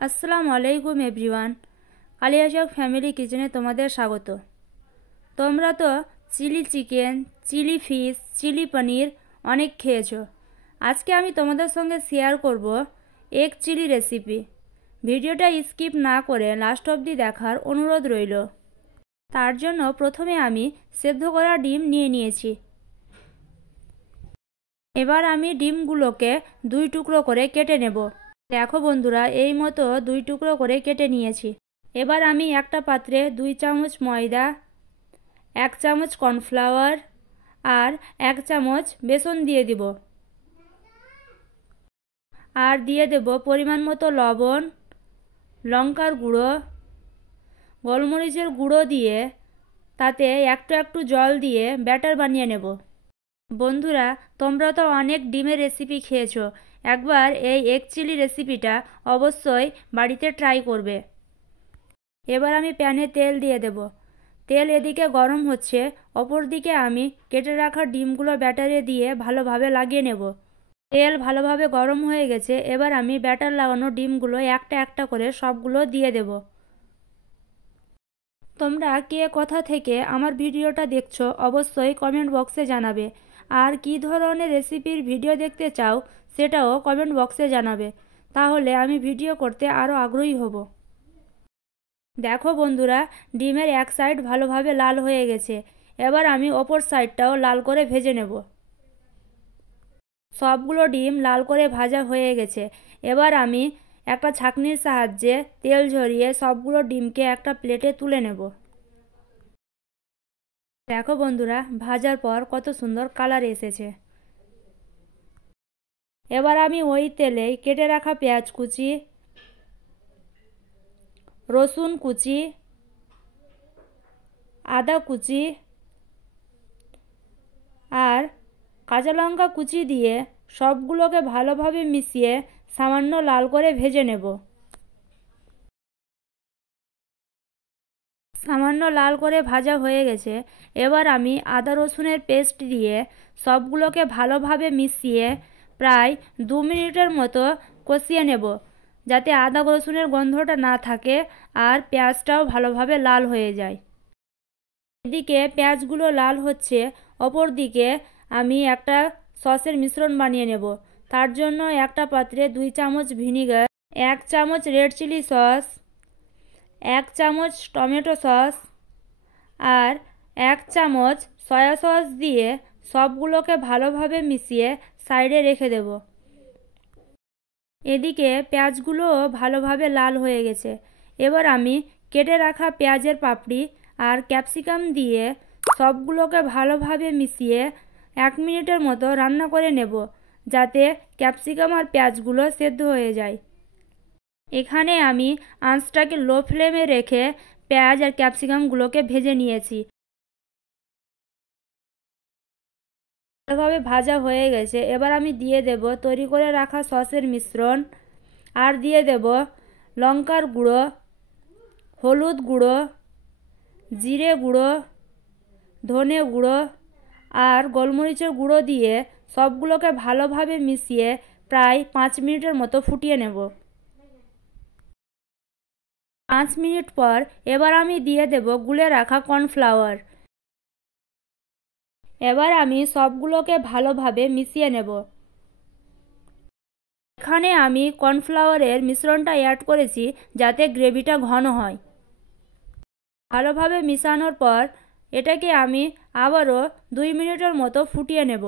আসসালামু আলাইকুম everyone. Kaliachak family কিচেনে তোমাদের স্বাগত। তোমরা তো chilli chicken, chilli fish, chilli paneer অনেক খেয়েছো। আজকে আমি তোমাদের সঙ্গে শেয়ার করব এগ চিলি রেসিপি। ভিডিওটা স্কিপ না করে লাস্ট অবধি দেখার অনুরোধ রইল। তার জন্য প্রথমে আমি সেদ্ধ করা ডিম নিয়ে নিয়েছি। এবার আমি ডিমগুলোকে 2 টুকরো করে কেটে নেব। দেখো বন্ধুরা, এই মতো 2 টুকরো করে কেটে নিয়েছি। এবার আমি একটা পাত্রে 2 চামচ ময়দা, 1 চামচ কর্নফ্লাওয়ার আর 1 চামচ বেসন দিয়ে দিব। আর দিয়ে দেব পরিমাণ মতো লবণ, লঙ্কার গুঁড়ো, গোলমরিচের গুঁড়ো দিয়ে তাতে একটু একটু জল দিয়ে ব্যাটার বানিয়ে নেব। বন্ধুরা, তোমরা তো অনেক ডিমের রেসিপি খেয়েছো, একবার এই এগ চিলি রেসিপিটা অবশ্যই বাড়িতে ট্রাই করবে। এবার আমি প্যানে তেল দিয়ে দেব। তেল এদিকে গরম হচ্ছে, অপর দিকে আমি কেটে রাখা ডিমগুলো ব্যাটারে দিয়ে ভালোভাবে লাগিয়ে নেব। তেল ভালোভাবে গরম হয়ে গেছে, এবার আমি ব্যাটার লাগানো ডিমগুলো একটা একটা করে সবগুলো দিয়ে দেব। তোমরা কে কোথা থেকে আমার ভিডিওটা দেখছো অবশ্যই কমেন্ট বক্সে জানাবে। আর কী ধরনের রেসিপির ভিডিও দেখতে চাও সেটাও কমেন্ট বক্সে জানাবে, তাহলে আমি ভিডিও করতে আরও আগ্রহী হব। দেখো বন্ধুরা, ডিমের এক সাইড ভালোভাবে লাল হয়ে গেছে, এবার আমি অপর সাইডটাও লাল করে ভেজে নেব। সবগুলো ডিম লাল করে ভাজা হয়ে গেছে, এবার আমি একটা ছাঁকনির সাহায্যে তেল ঝরিয়ে সবগুলো ডিমকে একটা প্লেটে তুলে নেব। দেখো বন্ধুরা, ভাজার পর কত সুন্দর কালার এসেছে। এবার আমি ওই তেলে কেটে রাখা পেঁয়াজ কুচি, রসুন কুচি, আদা কুচি আর কাঁচা লঙ্কা কুচি দিয়ে সবগুলোকে ভালোভাবে মিশিয়ে সামান্য লাল করে ভেজে নেব। সামান্য লাল করে ভাজা হয়ে গেছে, এবার আমি আদা রসুনের পেস্ট দিয়ে সবগুলোকে ভালোভাবে মিশিয়ে প্রায় 2 মিনিটের মতো কষিয়ে নেব, যাতে আদা রসুনের গন্ধটা না থাকে আর পেঁয়াজটাও ভালোভাবে লাল হয়ে যায়। এদিকে পেঁয়াজগুলো লাল হচ্ছে, অপর দিকে আমি একটা সসের মিশ্রণ বানিয়ে নেব। তার জন্য একটা পাত্রে 2 চামচ ভিনিগার, 1 চামচ রেড চিলি সস, 1 চামচ টমেটো সস আর 1 চামচ সয়া সস দিয়ে সবগুলোকে ভালোভাবে মিশিয়ে সাইডে রেখে দেব। এদিকে পেঁয়াজগুলো ভালোভাবে লাল হয়ে গেছে, এবার আমি কেটে রাখা পেঁয়াজের পাপড়ি আর ক্যাপসিকাম দিয়ে সবগুলোকে ভালোভাবে মিশিয়ে 1 মিনিটের মতো রান্না করে নেব, যাতে ক্যাপসিকাম আর পেঁয়াজগুলো সেদ্ধ হয়ে যায়। এখানে আমি আঁচটাকে লো ফ্লেমে রেখে পেঁয়াজ আর ক্যাপসিকামগুলোকে ভেজে নিয়েছি। ভালোভাবে ভাজা হয়ে গেছে, এবার আমি দিয়ে দেব তৈরি করে রাখা সসের মিশ্রণ আর দিয়ে দেব লঙ্কার গুঁড়ো, হলুদ গুঁড়ো, জিরে গুঁড়ো, ধনে গুঁড়ো আর গোলমরিচের গুঁড়ো দিয়ে সবগুলোকে ভালোভাবে মিশিয়ে প্রায় 5 মিনিটের মতো ফুটিয়ে নেব। 5 মিনিট পর এবার আমি দিয়ে দেব গুলে রাখা কর্নফ্লাওয়ার। এবার আমি সবগুলোকে ভালোভাবে মিশিয়ে নেব। এখানে আমি কর্নফ্লাওয়ারের মিশ্রণটা অ্যাড করেছি যাতে গ্রেভিটা ঘন হয়। ভালোভাবে মিশানোর পর এটাকে আমি আবারও 2 মিনিটের মতো ফুটিয়ে নেব।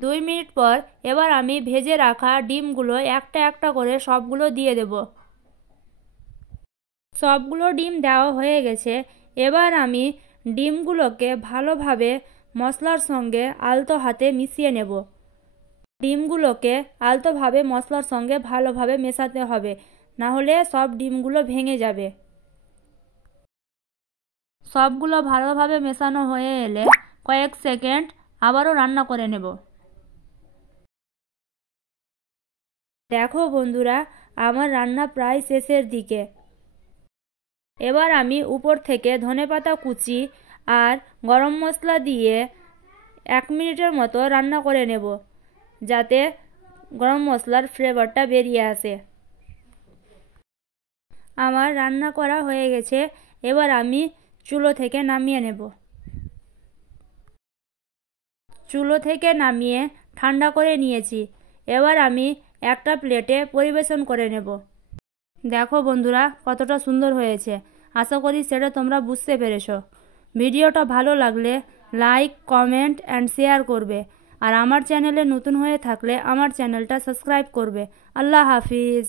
2 মিনিট পর এবার আমি ভেজে রাখা ডিমগুলো একটা একটা করে সবগুলো দিয়ে দেব। সবগুলো ডিম দেওয়া হয়ে গেছে, এবার আমি ডিমগুলোকে ভালোভাবে মশলার সঙ্গে আলতো হাতে মিশিয়ে নেব। ডিমগুলোকে আলতোভাবে মশলার সঙ্গে ভালোভাবে মেশাতে হবে, না হলে সব ডিমগুলো ভেঙে যাবে। সবগুলো ভালোভাবে মেশানো হয়ে এলে কয়েক সেকেন্ড আবারও রান্না করে নেব। দেখো বন্ধুরা, আমার রান্না প্রায় শেষের দিকে। এবার আমি উপর থেকে ধনেপাতা কুচি আর গরম মশলা দিয়ে 1 মিনিটের মতো রান্না করে নেব, যাতে গরম মশলার ফ্লেভারটা বেরিয়ে আসে। আমার রান্না করা হয়ে গেছে, এবার আমি চুলো থেকে নামিয়ে নেব। চুলো থেকে নামিয়ে ঠান্ডা করে নিয়েছি, এবার আমি একটা প্লেটে পরিবেশন করে নেব। দেখো বন্ধুরা, কতটা সুন্দর হয়েছে। আশা করি সেটা তোমরা বুঝতে পেরেছো। ভিডিওটা ভালো লাগলে লাইক, কমেন্ট অ্যান্ড শেয়ার করবে। আর আমার চ্যানেলে নতুন হয়ে থাকলে আমার চ্যানেলটা সাবস্ক্রাইব করবে। আল্লাহ হাফিজ।